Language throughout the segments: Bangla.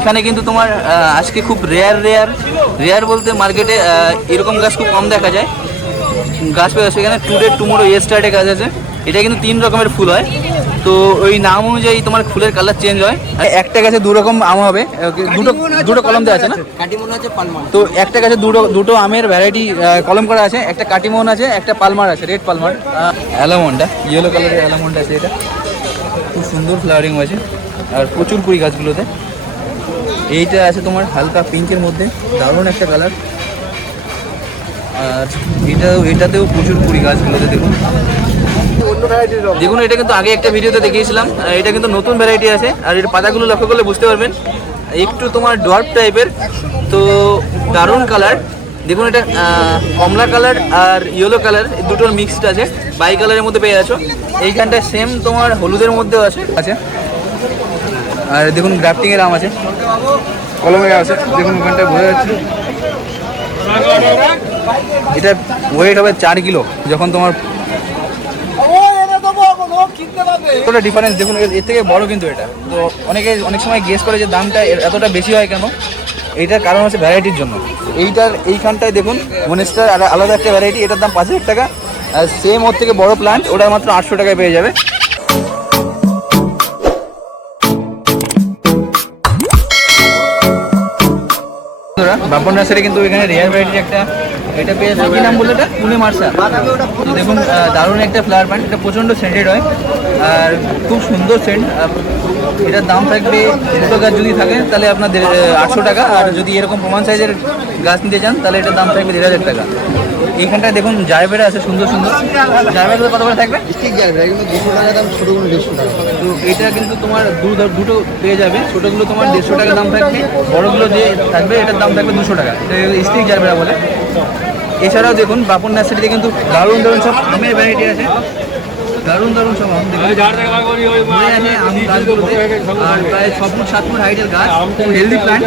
এখানে কিন্তু তোমার আজকে খুব রেয়ার বলতে মার্কেটে এরকম গাছ খুব কম দেখা যায়। গাছ পেয়ে আছে এখানে টুডে টুমোরো স্টার্টে গাছ আছে। এটা কিন্তু 3 রকমের ফুল হয়, তো ওই নাম অনুযায়ী তোমার ফুলের কালার চেঞ্জ হয়। একটা গাছে 2 রকম আম হবে, দুটো কলম দেওয়া আছে না, তো একটা গাছে দুটো আমের ভ্যারাইটি কলম করা আছে। একটা কাটিমোহন আছে, একটা পালমার আছে, রেড পালমার। অ্যালামন্ডা, ইয়েলো কালারের অ্যালামন্ডা আছে। এটা খুব সুন্দর ফ্লাওয়ারিং হয়েছে আর প্রচুর কুড়ি গাছগুলোতে। এইটা আছে তোমার হালকা পিঙ্কের মধ্যে, দারুণ একটা কালার। আর এটাতেও প্রচুর কুড়ি গাছগুলোতে দেখুন এটা কিন্তু আগে একটা ভিডিওতে দেখিয়েছিলাম। এটা কিন্তু নতুন ভ্যারাইটি আছে। আর এর পাতাগুলো লক্ষ্য করলে বুঝতে পারবেন একটু তোমার ডোয়ার্ফ টাইপের, তো দারুণ কালার। দেখুন এটা কমলা কালার আর ইয়েলো কালার দুটোর মিক্সড আছে, বাই কালারের মধ্যে পেয়ে আছো। এইখানটায় সেম তোমার হলুদের মধ্যেও আছে। আর দেখুন গ্রাফটিং এর আম আছে, কলমের আছে। দেখুন ওখানটায় বোঝা যাচ্ছে এটা ওয়েট হবে 4 কিলো। যখন তোমার ডিফারেন্স দেখুন, এর থেকে বড় কিন্তু এটা। তো অনেক সময় গেস করে যে দামটা এতটা বেশি হয় কেন, এইটার কারণ হচ্ছে ভ্যারাইটির জন্য। এইখানটায় দেখুন মনেস্টার আলাদা একটা ভ্যারাইটি, এটার দাম 5,000 টাকা। আর সেম ওর থেকে বড় প্লান্ট ওটা মাত্র 800 টাকায় পেয়ে যাবে। বাপন নার্সারি কিন্তু এখানে রেয়ার ভ্যারাইটির একটা এটা পেয়ে যাচ্ছে। কি নাম বললো এটা? পুনে মার্শা। তো দেখুন দারুণ একটা ফ্লাওয়ার প্ল্যান্ট, এটা প্রচণ্ড সেন্টেড হয় আর খুব সুন্দর সেন্ট। এটার দাম থাকবে, দুটো গাছ যদি থাকে তাহলে আপনার 800 টাকা। আর যদি এরকম প্রমাণ সাইজের গাছ নিতে চান তাহলে এটার দাম থাকবে 1,500 টাকা। এইখানটায় দেখুন জায়বেরা আছে সুন্দর সুন্দর। জায়বেরা কত করে থাকবে? ঠিক জায়গা কিন্তু 200 টাকা দাম, ছোটোগুলো 150 টাকা। তো এটা কিন্তু তোমার দুটো পেয়ে যাবে। ছোটোগুলো তোমার 150 টাকা দাম থাকবে, বড়গুলো যে থাকবে এটার দাম থাকবে 200 টাকা। এটা স্টিক জারবেরা বলে। এছাড়াও দেখুন বাপন নার্সারিতে কিন্তু দারুণ সব আমের ভ্যারাইটি আছে, দারুণ সব আম দেখুন আম গাছগুলোতে। আর প্রায় 6 ফুট 7 ফুট হাইটের গাছ, হেলদি প্ল্যান্ট।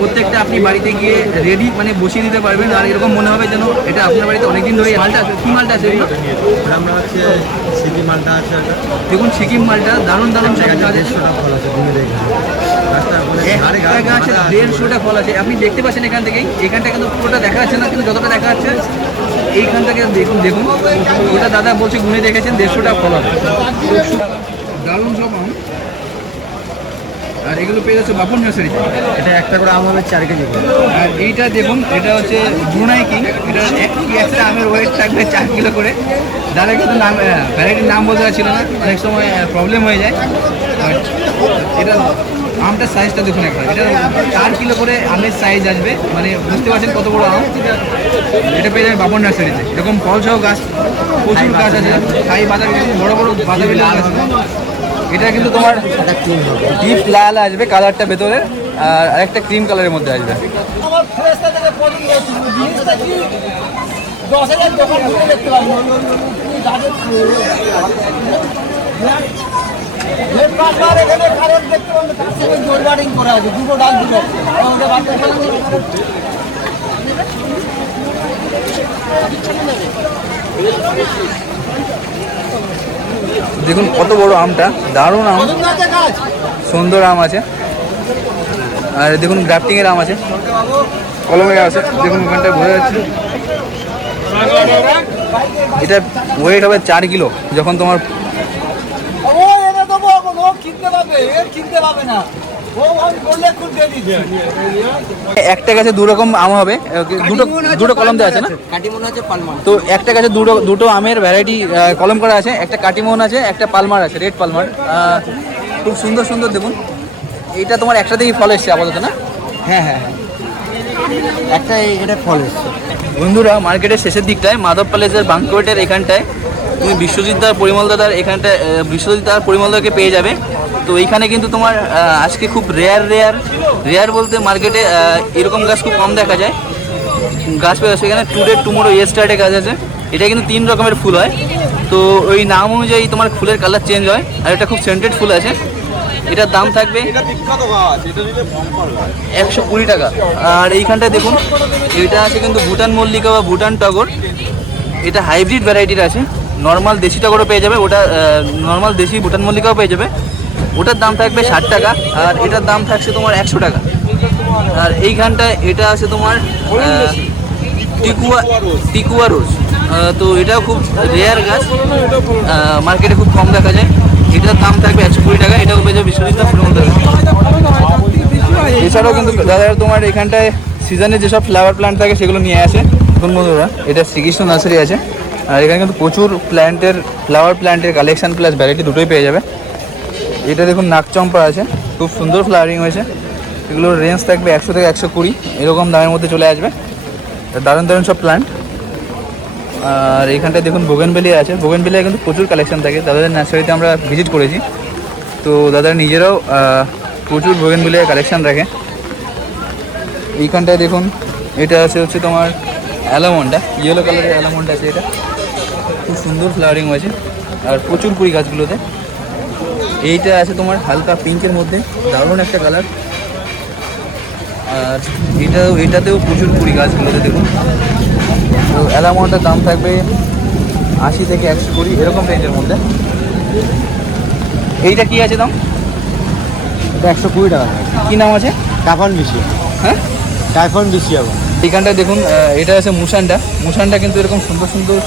প্রত্যেকটা আপনি বাড়িতে গিয়ে রেডি মানে বসিয়ে দিতে পারবেন। আর এরকম মনে হবে যেন এটা আপনার বাড়িতে অনেকদিন ধরে। মালটা আছে, কী মালটা আছে এগুলো? আমরা হচ্ছে সিকিম মালটা আছে। দেখুন সিকিম মালটা দারুণ সব গাছ আছে। একটা গাছে 150টা ফল আছে, আপনি দেখতে পাচ্ছেন এখান থেকেই। এখানটা কিন্তু পুরোটা দেখা যাচ্ছে না, কিন্তু যতটা দেখা যাচ্ছে এইখান থেকে দেখুন ওটা দাদা বলছে গুনে দেখেছেন 150টা ফল আছে। দারুণ সব আম। আর এগুলো পেয়ে যাচ্ছে বাপন নার্সারিতে। এটা একটা করে আম হবে 4 কেজি করে। আর এইটা দেখুন এটা হচ্ছে ব্রুনাই কিং। এটা একটা আমের ওয়েট থাকবে 4 কিলো করে। দাদা কিন্তু নাম ভ্যারাইটির নাম বলতে পারছিল না, অনেক সময় প্রবলেম হয়ে যায়। আর এটা আমটার সাইজটা দেখুন একবার, এটা 4 কিলো করে আমের সাইজ আসবে, মানে বুঝতে পারছেন কত বড় আম। এটা পেয়ে যাবে বাপন নার্সারিতে। এরকম ফল সহ গাছ প্রচুর গাছ আছে, থাই বাতাবি বড় বাতাবি গাছ আছে। এটা কিন্তু তোমার ডিপ লাল আসবে কালারটা ভেতরে, আর আরেকটা ক্রিম কালারের মধ্যে আসবে। দেখুন কত বড় আমটা, দারুণ আম, সুন্দর আম আছে। আর দেখুন গ্রাফটিং এর আম আছে, কলমের আছে। দেখুন ওখানটায় বোঝা যাচ্ছে এটা ওয়েট হবে 4 কিলো। যখন তোমার একটা গাছে 2 রকম আম হবে, দুটো কলম দেওয়া আছে না, তো একটা গাছে দুটো আমের ভ্যারাইটি কলম করা আছে। একটা কাটিমোহন আছে, একটা পালমার আছে, রেড পালমার। খুব সুন্দর দেখুন। এইটা তোমার একটা থেকেই ফল এসছে আপাতত না? হ্যাঁ, একটা এটা ফল এসছে। বন্ধুরা মার্কেটের শেষের দিকটায় মাধব প্যালেসের বাঙ্কোয়েটের এখানটায় তুমি বিশ্বজিৎ দার পরিমল দাদার এখানটায় বিশ্বজিৎ দার পরিমল দাকে পেয়ে যাবে। তো এইখানে কিন্তু তোমার আজকে খুব রেয়ার বলতে মার্কেটে এরকম গাছ খুব কম দেখা যায়। গাছ পেয়ে আছে এখানে টুডে টুমোরো স্টার্টে গাছ আছে। এটা কিন্তু 3 রকমের ফুল হয়, তো ওই নাম অনুযায়ী তোমার ফুলের কালার চেঞ্জ হয়। আর এটা খুব সেন্টেড ফুল আছে। এটার দাম থাকবে 120 টাকা। আর এইখানটায় দেখুন এটা আছে কিন্তু ভুটান মল্লিকা বা ভুটান টগর। এটা হাইব্রিড ভ্যারাইটির আছে। নর্মাল দেশি টগরও পেয়ে যাবে, ওটা নর্মাল দেশি ভুটান মল্লিকাও পেয়ে যাবে। ওটার দাম থাকবে 60 টাকা, আর এটার দাম থাকছে তোমার 100 টাকা। আর এইখানটায় এটা আছে তোমার টিকুয়া রোজ। তো এটাও খুব রেয়ার গাছ, মার্কেটে খুব কম দেখা যায়। এটার দাম থাকবে 120 টাকা। এটাও পেয়ে যাবে বিশ্বজিৎ ফুলের মধ্যে। এছাড়াও কিন্তু দাদা তোমার এখানটায় সিজনে যেসব ফ্লাওয়ার প্ল্যান্ট থাকে সেগুলো নিয়ে আসে। এখন বন্ধুরা এটা শ্রীকৃষ্ণ নার্সারি আছে, আর এখানে কিন্তু প্রচুর ফ্লাওয়ার প্ল্যান্টের কালেকশন প্লাস ভ্যারাইটি দুটোই পেয়ে যাবে। এটা দেখুন নাকচম্পা আছে, খুব সুন্দর ফ্লাওয়ারিং হয়েছে। এগুলোর রেঞ্জ থাকবে 100 থেকে 120 এরকম দামের মধ্যে চলে আসবে। দারুণ দারুণ সব প্ল্যান্ট। আর এইখানটায় দেখুন বোগেনভেলিয়া আছে। বোগেনভেলিয়া কিন্তু প্রচুর কালেকশন থাকে, দাদাদের নার্সারিতে আমরা ভিজিট করেছি। তো দাদারা নিজেরাও প্রচুর বোগেনভেলিয়া কালেকশন রাখে। এইখানটায় দেখুন এটা আছে হচ্ছে তোমার অ্যালামন্ডা, ইয়েলো কালারের অ্যালামন্ডা আছে। এটা খুব সুন্দর ফ্লাওয়ারিং হয়েছে আর প্রচুর কুড়ি গাছগুলোতে। এইটা আছে তোমার হালকা পিঙ্কের মধ্যে, দারুণ একটা কালার। আর এটাতেও প্রচুর কুড়ি গাছগুলোতে দেখুন। তো অ্যালামন্ডার দাম থাকবে 80 থেকে 120 এরকম রেঞ্জের মধ্যে। এইটা কি আছে দাম? এটা 120 টাকা। কি নাম আছে? টাইফন বিসিয়া। হ্যাঁ, টাইফন বিসিয়া। এইখানটায় দেখুন এটা আছে মুসান্ডা কিন্তু এরকম সুন্দর সুন্দর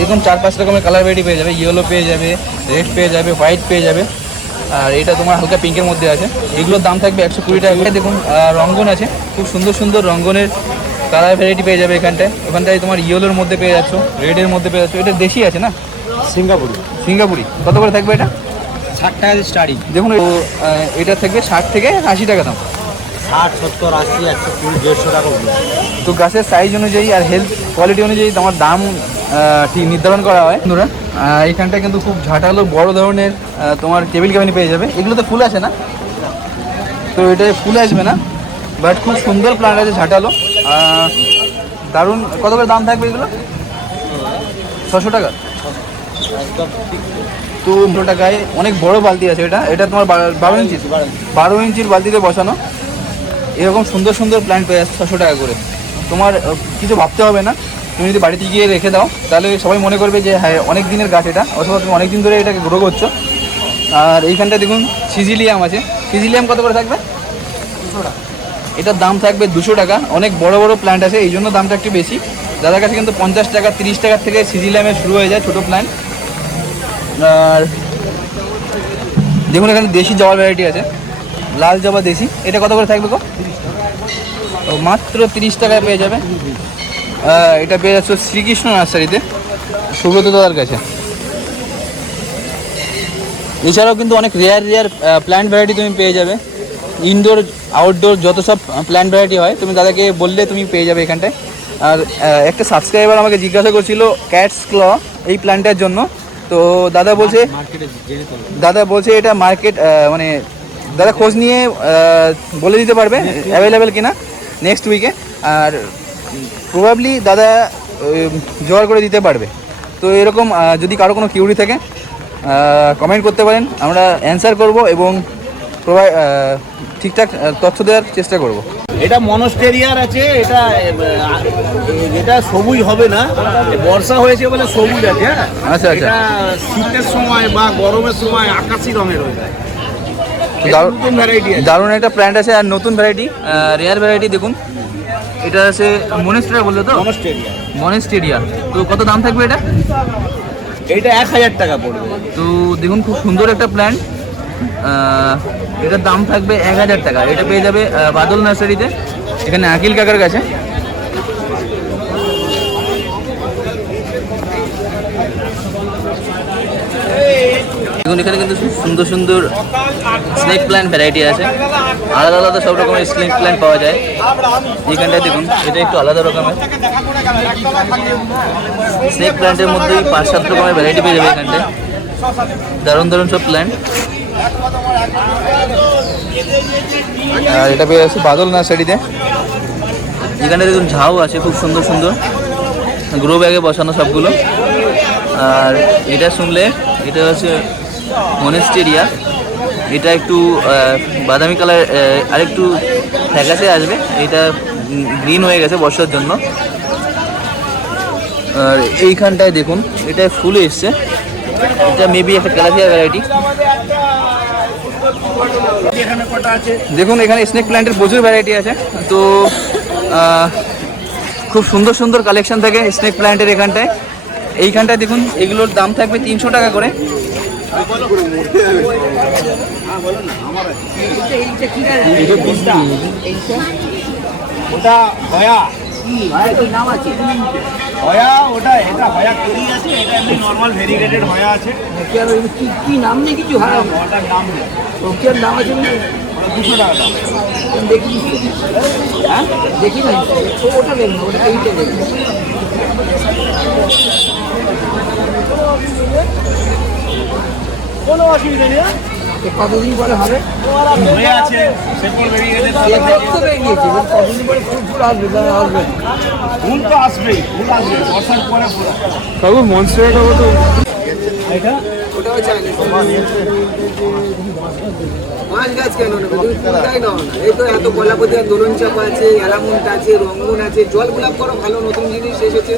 এরকম 4-5 রকমের কালার ভ্যারাইটি পেয়ে যাবে। ইয়েলো পেয়ে যাবে, রেড পেয়ে যাবে, হোয়াইট পেয়ে যাবে, আর এটা তোমার হালকা পিঙ্কের মধ্যে আছে। এগুলোর দাম থাকবে 120 টাকা করে। দেখুন রঙ্গন আছে, খুব সুন্দর সুন্দর রঙ্গনের কালার ভ্যারাইটি পেয়ে যাবে এখানটায়। ওখানটায় তোমার ইয়েলোর মধ্যে পেয়ে যাচ্ছ, রেডের মধ্যে পেয়ে যাচ্ছ। এটা দেশি আছে না? সিঙ্গাপুরি। কত করে থাকবে এটা? 60 টাকা স্টার্টিং। দেখুন এটা থাকবে 60 থেকে 80 টাকা দাম। 60, 70, 80, 120, 150 টাকা। তো গাছের সাইজ অনুযায়ী আর হেলথ কোয়ালিটি অনুযায়ী তোমার দাম ঠিক নির্ধারণ করা হয়। বন্ধুরা এইখানটায় কিন্তু খুব ঝাঁটালো বড় ধরনের তোমার টেবিল ক্যাবিনেট পেয়ে যাবে। এগুলোতে ফুল আসে না, তো এটায় ফুল আসবে না, বাট খুব সুন্দর প্ল্যান্ট আছে ঝাঁটালো, দারুণ। কত করে দাম থাকবে এগুলো? 600 টাকা। তো 200 টাকায় অনেক বড় বালতি আছে। এটা তোমার 12 ইঞ্চির বালতিতে বসানো। এরকম সুন্দর সুন্দর প্ল্যান্ট পেয়ে যাচ্ছে 600 টাকা করে। তোমার কিছু ভাবতে হবে না, তুমি যদি বাড়িতে গিয়ে রেখে দাও তাহলে সবাই মনে করবে যে হ্যাঁ অনেক দিনের গাছ এটা, অথবা তুমি অনেক দিন ধরে এটাকে গ্রো করছো। আর এইখানটা দেখুন সিজিলিয়াম আছে। সিজিলিয়াম কত করে থাকবে? 200 টাকা। এটার দাম থাকবে 200 টাকা। অনেক বড় বড় প্ল্যান্ট আছে, এই জন্য দামটা একটু বেশি। দাদার কাছে কিন্তু 50 টাকা 30 টাকার থেকে সিজিলিয়ামের শুরু হয়ে যায় ছোটো প্ল্যান্ট। আর দেখুন এখানে দেশি জবার ভ্যারাইটি আছে, লাল জবা দেশি। এটা কত করে থাকবে গো? মাত্র 30 টাকায় পেয়ে যাবে। এটা পেয়ে যাচ্ছে শ্রীকৃষ্ণ নার্সারিতে, সুব্রত দাদার কাছে। এছাড়াও কিন্তু অনেক রেয়ার প্ল্যান্ট ভ্যারাইটি তুমি পেয়ে যাবে। ইনডোর আউটডোর যত সব প্ল্যান্ট ভ্যারাইটি হয় তুমি দাদাকে বললে তুমি পেয়ে যাবে এখানটায়। আর একটা সাবস্ক্রাইবার আমাকে জিজ্ঞাসা করছিল ক্যাটস ক্ল এই প্ল্যান্টের জন্য। তো দাদা বলছে এটা মার্কেট মানে দাদা খোঁজ নিয়ে বলে দিতে পারবে অ্যাভেলেবেল কিনা নেক্সট উইকে। আর প্রবাবলি দাদা জোগাড় করে দিতে পারবে। তো এরকম যদি কারো কোনো কিউরি থাকে কমেন্ট করতে পারেন, আমরা অ্যান্সার করব এবং ঠিকঠাক তথ্য দেওয়ার চেষ্টা করব। এটা মনস্টেরিয়ার আছে, এটা সবুজ হবে না, বর্ষা হয়েছে বলে সবুজ আছে। হ্যাঁ আচ্ছা আচ্ছা। এটা শীতের সময় বা গরমের সময় আকাশি রঙের হয়ে যায়। নতুন ভ্যারাইটি আছে, দারুণ একটা প্ল্যান্ট আছে। আর নতুন ভ্যারাইটি, রেয়ার ভ্যারাইটি দেখুন। এটা আছে মনেস্টেরিয়া বললে তো? মনেস্টেরিয়া। তো কত দাম থাকবে এটা? এইটা 1000 টাকা পড়বে। তো দেখুন খুব সুন্দর একটা প্ল্যান্ট, এটার দাম থাকবে 1000 টাকা। এটা পেয়ে যাবে বাদল নার্সারিতে, এখানে আকিল কাকার কাছে। দেখুন এখানে কিন্তু সুন্দর সুন্দর স্নেক প্ল্যান্ট ভ্যারাইটি আছে, আলাদা আলাদা সব রকমের স্নেক প্ল্যান্ট পাওয়া যায় এইখানটায়। দেখুন এটা একটু আলাদা রকমের স্নেক প্ল্যান্টের মধ্যেই 5-7 রকমের ভ্যারাইটি পেয়ে যাবে এখানটায়। দারুণ দারুণ সব প্ল্যান্ট। আর এটা পেয়ে যাচ্ছে বাদল নার্সারিতে। এখানে দেখুন ঝাউ আছে খুব সুন্দর সুন্দর, গ্রো ব্যাগে বসানো সবগুলো। আর এটা শুনলে এটা হচ্ছে মনেস্টেরিয়া, এটা একটু বাদামি কালার, আর একটু ফ্যাকাসে আসবে। এটা গ্রিন হয়ে গেছে বর্ষার জন্য। আর এইখানটায় দেখুন এটা ফুল এসছে, এটা মেবি একটা ক্যালাথিয়া ভ্যারাইটি। এখানে কটা আছে? দেখুন এখানে স্নেক প্ল্যান্টের প্রচুর ভ্যারাইটি আছে। তো খুব সুন্দর সুন্দর কালেকশন থাকে স্নেক প্ল্যান্টের এখানটায়। এইখানটায় দেখুন এগুলোর দাম থাকবে 300 টাকা করে। ওটা হয়া হয়া, ওটা এটা হয়া করি আছে, এটা এমনি নর্মাল ভেরিগেটেড হয়া আছে। কি নাম নেই কিছু হারাম ওটার দাম নেই, ওর নাম আছে না? 200 টাকা দাম। দেখি হ্যাঁ দেখি না ওটা নেই না, ওটা এইটা নেই। কোনো অসুবিধা নেই। কতদিন পরে হবে? হয়ে আছে সেরপর ভেরিগেটেড তো বেরিয়েছে, কতদিন পরে ফুল ফুল আসবে আসবে? ফুল তো আসবেই, ফুল আসবে বর্ষার পরে ফুল আসবে। কাকু মনস্টারটা কত? এটা ওটাও চাইলে মাছ গাছ কেন নেবে? তুমি ফুলটাই নাও না। এই তো এত গোলাপতি আর দোলন চাপা আছে, অ্যালামুন্ট আছে, রঙ্গন আছে, জল গোলাপ করো, ভালো নতুন জিনিস এসেছে।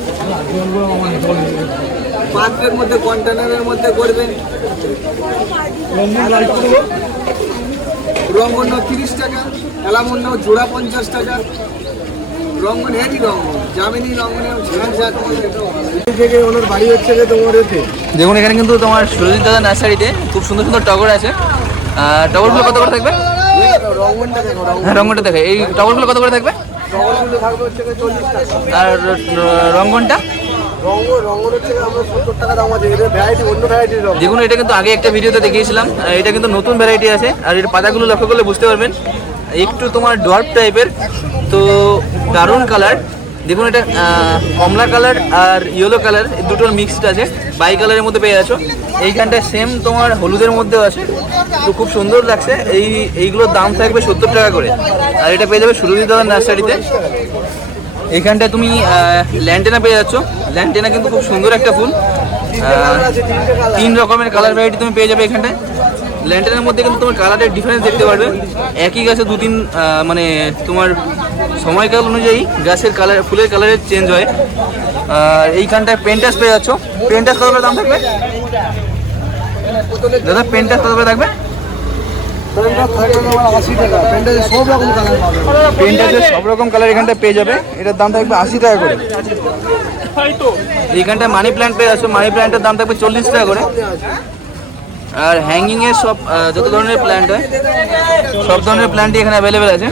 পাত্রের মধ্যে কন্টেনারের মধ্যে করবেন। রঙ্গন নাও 30 টাকা, অ্যালামুন্ট নাও জোড়া 50 টাকা। রঙ্গন হেরি রঙ্গন, জামিনী রঙ্গনের থেকে ওনার বাড়ি হচ্ছে যে তোমার এতে। দেখুন এখানে কিন্তু তোমার সুরজিৎ দাদা নার্সারিতে খুব সুন্দর সুন্দর টগর আছে। টগরগুলো কত করে থাকবে? রঙ্গনটা দেখো, হ্যাঁ রঙ্গনটা দেখে। এই টগরগুলো কত করে থাকবে? রঙ্গনগুলো থাকবে হচ্ছে 40 টাকা। আর রঙ্গনটা? রঙ্গন হচ্ছে আমরা 70 টাকা দাম আছে। এটা ভ্যারাইটি, অন্য ভ্যারাইটির রঙ। দেখুন এটা কিন্তু আগে একটা ভিডিওতে দেখিয়েছিলাম, এটা কিন্তু নতুন ভ্যারাইটি আছে। আর এর পাতাগুলো লক্ষ্য করলে বুঝতে পারবেন একটু তোমার ডোয়ার্ফ টাইপের, তো দারুণ কালার। দেখুন এটা কমলা কালার আর ইয়েলো কালার দুটোর মিক্সড আছে, বাই কালারের মধ্যে পেয়ে যাচ্ছ। এইখানটায় সেম তোমার হলুদের মধ্যেও আছে, তো খুব সুন্দর লাগছে। এইগুলোর দাম থাকবে 70 টাকা করে। আর এটা পেয়ে যাবে সুরজিৎ দাদার নার্সারিতে। এইখানটায় তুমি ল্যান্টেনা পেয়ে যাচ্ছ। ল্যান্টেনা কিন্তু খুব সুন্দর একটা ফুল, 3 রকমের কালার ভ্যারাইটি তুমি পেয়ে যাবে এখানটায়। ল্যান্টেনের মধ্যে কিন্তু তোমার কালারের ডিফারেন্স দেখতে পারবে। একই গাছে 2-3 মানে তোমার সময়কাল অনুযায়ী গাছের কালার, ফুলের কালারের চেঞ্জ হয়। আর এইখানটায় পেন্টাস পেয়ে যাচ্ছ। পেন্টাস কত করে দাম থাকবে দাদা? পেন্টাস কত করে থাকবে? 80 টাকা। পেন্টাসে সব রকম কালার পাবে। পেন্টাসের সব রকম কালার এখানটায় পেয়ে যাবে। এটার দাম থাকবে 80 টাকা করে। এইখানটায় মানি প্ল্যান্ট পেয়ে যাচ্ছ। মানি প্ল্যান্টের দাম থাকবে 40 টাকা করে। আর হ্যাঙ্গিংয়ের সব যত ধরনের প্ল্যান্ট হয় সব ধরনের প্ল্যান্টই এখানে অ্যাভেলেবেল আছে।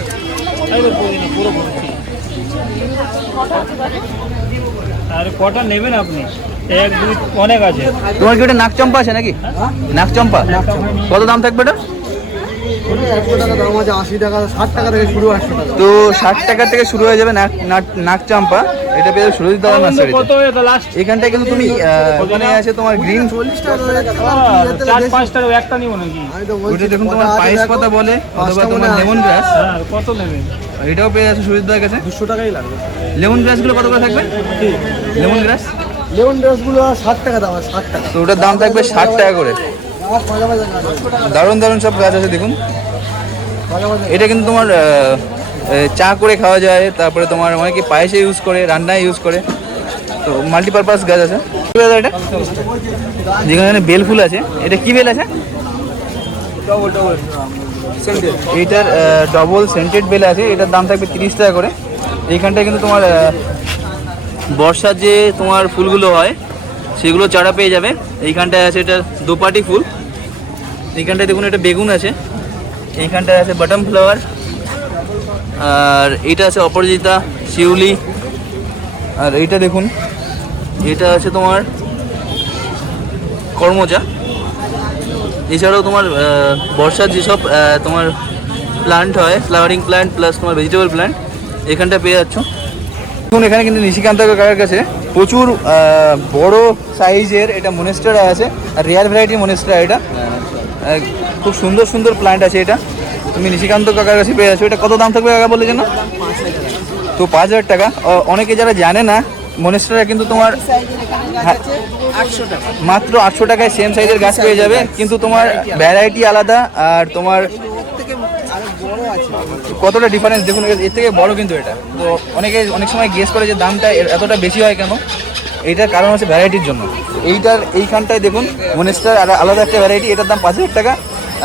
আর কটা নেবেন আপনি? 1 2 অনেক আছে। তোমার কি ওটা নাকচম্পা আছে নাকি? নাকচম্পা কত দাম থাকবে ওটা? 100 টাকা দাম আছে, 80 টাকা, 60 টাকা থেকে শুরু, 100 টাকা। তো 60 টাকা থেকে শুরু হয়ে যাবে নাকচম্পা। এটা পেয়ে যাবে সুরজিৎ দাদা নার্সারিতে। কত এটা লাস্ট? এখানটায় কিন্তু তুমি ওখানে আছে তোমার গ্রিন, 40 টাকা করে 4-5 টাকা একটা নিব নাকি? আমি তো বলছি ওটা দেখুন তোমার পায়েস পাতা বলে, অথবা তোমার লেমন গ্রাস, হ্যাঁ কত নেবেন? এটাও পেয়ে যাচ্ছে সুরজিৎ দাদার কাছে। 200 টাকাই লাগবে। লেমন গ্রাসগুলো কত করে থাকবে? লেমন গ্রাস লেমন ড্রেসগুলো 60 টাকা দাম আছে, 60 টাকা। তো ওটার দাম থাকবে 60 টাকা করে। আমার মাঝে মাঝে গাছ আছে। দারুণ দারুণ সব গাছ আছে দেখুন। মাঝে মাঝে এটা কিন্তু তোমার চা করে খাওয়া যায়, তারপরে তোমার অনেকে পায়েসে ইউজ করে, রান্নায় ইউজ করে, তো মাল্টিপারপাস গাছ আছে। কি বেল এটা? যেখানে বেল ফুল আছে, এটা কি বেল আছে? এইটার ডবল সেন্টেড বেল আছে। এটার দাম থাকবে 30 টাকা করে। এইখানটায় কিন্তু তোমার বর্ষার যে তোমার ফুলগুলো হয় সেগুলো চারা পেয়ে যাবে। এইখানটায় আছে এটা দোপাটি ফুল। এইখানটায় দেখুন এটা বেগুন আছে। এইখানটায় আছে বাটন ফ্লাওয়ার। আর এটা আছে অপরাজিতা, শিউলি। আর এইটা দেখুন, এটা আছে তোমার কর্মজা। এছাড়াও তোমার বর্ষার যেসব তোমার প্লান্ট হয়, ফ্লাওয়ারিং প্লান্ট প্লাস তোমার ভেজিটেবল প্লান্ট এখানটা পেয়ে যাচ্ছ। দেখুন এখানে কিন্তু নিশিকান্ত কাকার কাছে প্রচুর বড় সাইজের এটা মনেস্টারা আছে, আর রেয়ার ভ্যারাইটি মনেস্টারা। এটা খুব সুন্দর সুন্দর প্লান্ট আছে। এটা তুমি নিশিকান্ত কাকার কাছে পেয়ে যাচ্ছ। এটা কত দাম থাকবে কাকা বলে যেন? তো 5000 টাকা। অনেকে যারা জানে না, মনেস্টারা কিন্তু তোমার মাত্র 800 টাকায় সেম সাইজের গাছ পেয়ে যাবে, কিন্তু তোমার ভ্যারাইটি আলাদা। আর তোমার কতটা ডিফারেন্স দেখুন, এর থেকে বড় কিন্তু এটা। তো অনেক সময় গেস করে যে দামটা এতটা বেশি হয় কেন, এইটার কারণ হচ্ছে ভ্যারাইটির জন্য। এইখানটায় দেখুন মনেস্টার আর আলাদা একটা ভ্যারাইটি, এটার দাম 5000 টাকা।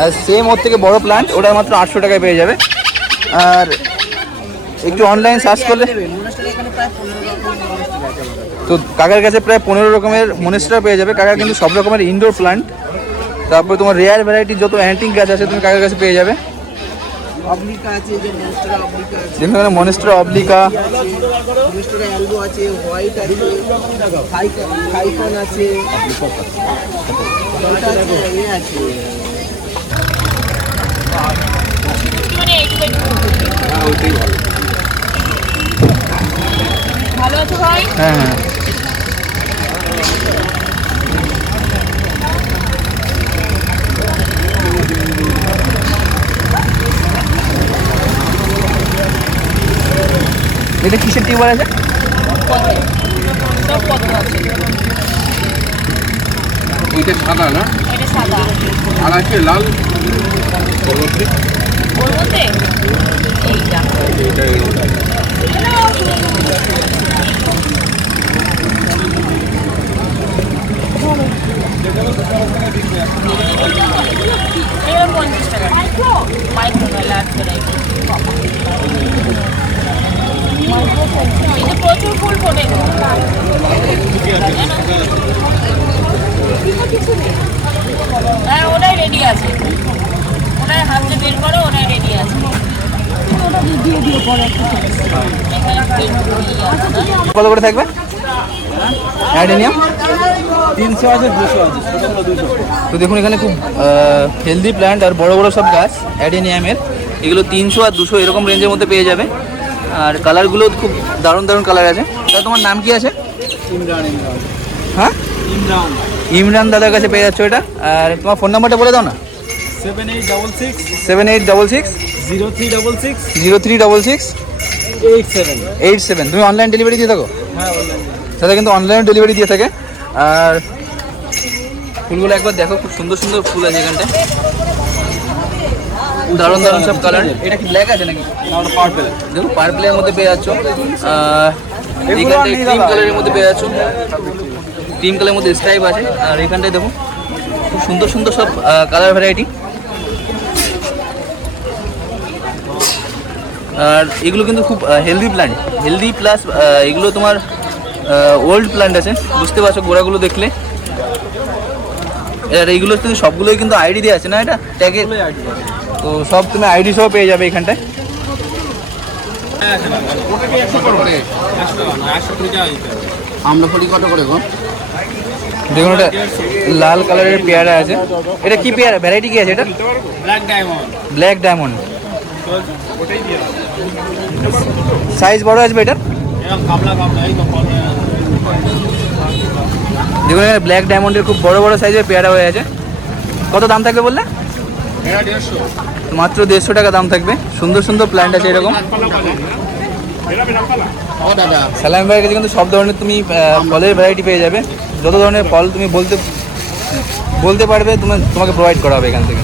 আর সেম ওর থেকে বড় প্ল্যান্ট ওটা মাত্র 800 টাকায় পেয়ে যাবে। আর একটু অনলাইন সার্চ করলে তো কাকার কাছে প্রায় 15 রকমের মনেস্টার পেয়ে যাবে। কাকা কিন্তু সব রকমের ইনডোর প্ল্যান্ট, তারপরে তোমার রেয়ার ভ্যারাইটির যত অ্যান্টিক গাছ আছে তুমি কাকার কাছে পেয়ে যাবে। অবলিকা আছে, যে মনস্টার অবলিকা আছে, যেমন এখানে মনেস্টার অবলিকা, মনস্টার অ্যালবো আছে, হোয়াইট আছে, ফাইকন আছে, ওটা আছে, এ আছে। ভালো আছো ভাই? হ্যাঁ হ্যাঁ এটা কিসের টিউবার আছে? সব কত আছে? ওইটা সাদা না, এটা সাদা। আর আছে লাল। ওর মধ্যে এইটা এটা 50 টাকা। মাইক্রো নয়, লার্জ ভ্যারাইটি। কিন্তু প্রচুর ফুল ফোটে গো। হ্যাঁ, ওটাই রেডি আছে। ওটাই হাতে বের করো, ওটাই রেডি আছে। কত করে থাকবে অ্যাডেনিয়াম? 300 আছে, 200 আছে, ছোটগুলো 200। তো দেখুন এখানে খুব হেলদি প্ল্যান্ট আর বড় বড় সব গাছ অ্যাডেনিয়ামের, এগুলো 300 আর 200 এরকম রেঞ্জের মধ্যে পেয়ে যাবে। আর কালারগুলো খুব দারুণ দারুণ কালার আছে। তা তোমার নাম কি আছে? ইমরান। হ্যাঁ, ইমরান দাদার কাছে পেয়ে যাচ্ছ এটা। আর তোমার ফোন নাম্বারটা বলে দাও না। 7866 7866 0366 0366 87। তুমি অনলাইন ডেলিভারি দিয়ে থাকো? হ্যাঁ, অনলাইন। দাদা কিন্তু অনলাইন ডেলিভারি দিয়ে থাকে। আর ফুলগুলো একবার দেখো, খুব সুন্দর সুন্দর ফুল আছে এখানটায়, দারুণ দারুণ সব কালার। এটা কি ব্ল্যাক আছে নাকি? আর পার্পল। দেখো পার্পলের মধ্যে পেয়ে যাচ্ছ, এখানটায় ক্রিম কালারের মধ্যে পেয়ে যাচ্ছ, ক্রিম কালারের মধ্যে স্ট্রাইপ আছে। আর এখানটায় দেখো খুব সুন্দর সুন্দর সব কালার ভ্যারাইটি। আর এগুলো কিন্তু খুব হেলদি প্ল্যান্ট, হেলদি প্লাস এগুলো তোমার ওল্ড প্ল্যান্ট আছে, বুঝতে পারছো গোড়াগুলো দেখলে। আর এইগুলো কিন্তু সবগুলোই কিন্তু আইডি দেওয়া আছে না, এটা ট্যাগে, তো সব তুমি আইডি সহ পেয়ে যাবে এখানটায়। আমরা ফলি কত করে গো? দেখুন এটা লাল কালারের পেয়ারা আছে। এটা কি পেয়ারা, ভ্যারাইটি কি আছে এটা? Black diamond. সাইজ বড় আসবে এটা? দেখুন এখানে ব্ল্যাক ডায়মন্ডের খুব বড় বড় সাইজের পেয়ারা হয়ে আছে। কত দাম থাকবে বললে? মাত্র 150 টাকা দাম থাকবে। সুন্দর সুন্দর প্ল্যান্ট আছে এরকম। ও দাদা, সালাম ভাইয়ের কাছে কিন্তু সব ধরনের তুমি ফলের ভ্যারাইটি পেয়ে যাবে। যত ধরনের ফল তুমি বলতে পারবে তোমাকে প্রোভাইড করা হবে এখান থেকে।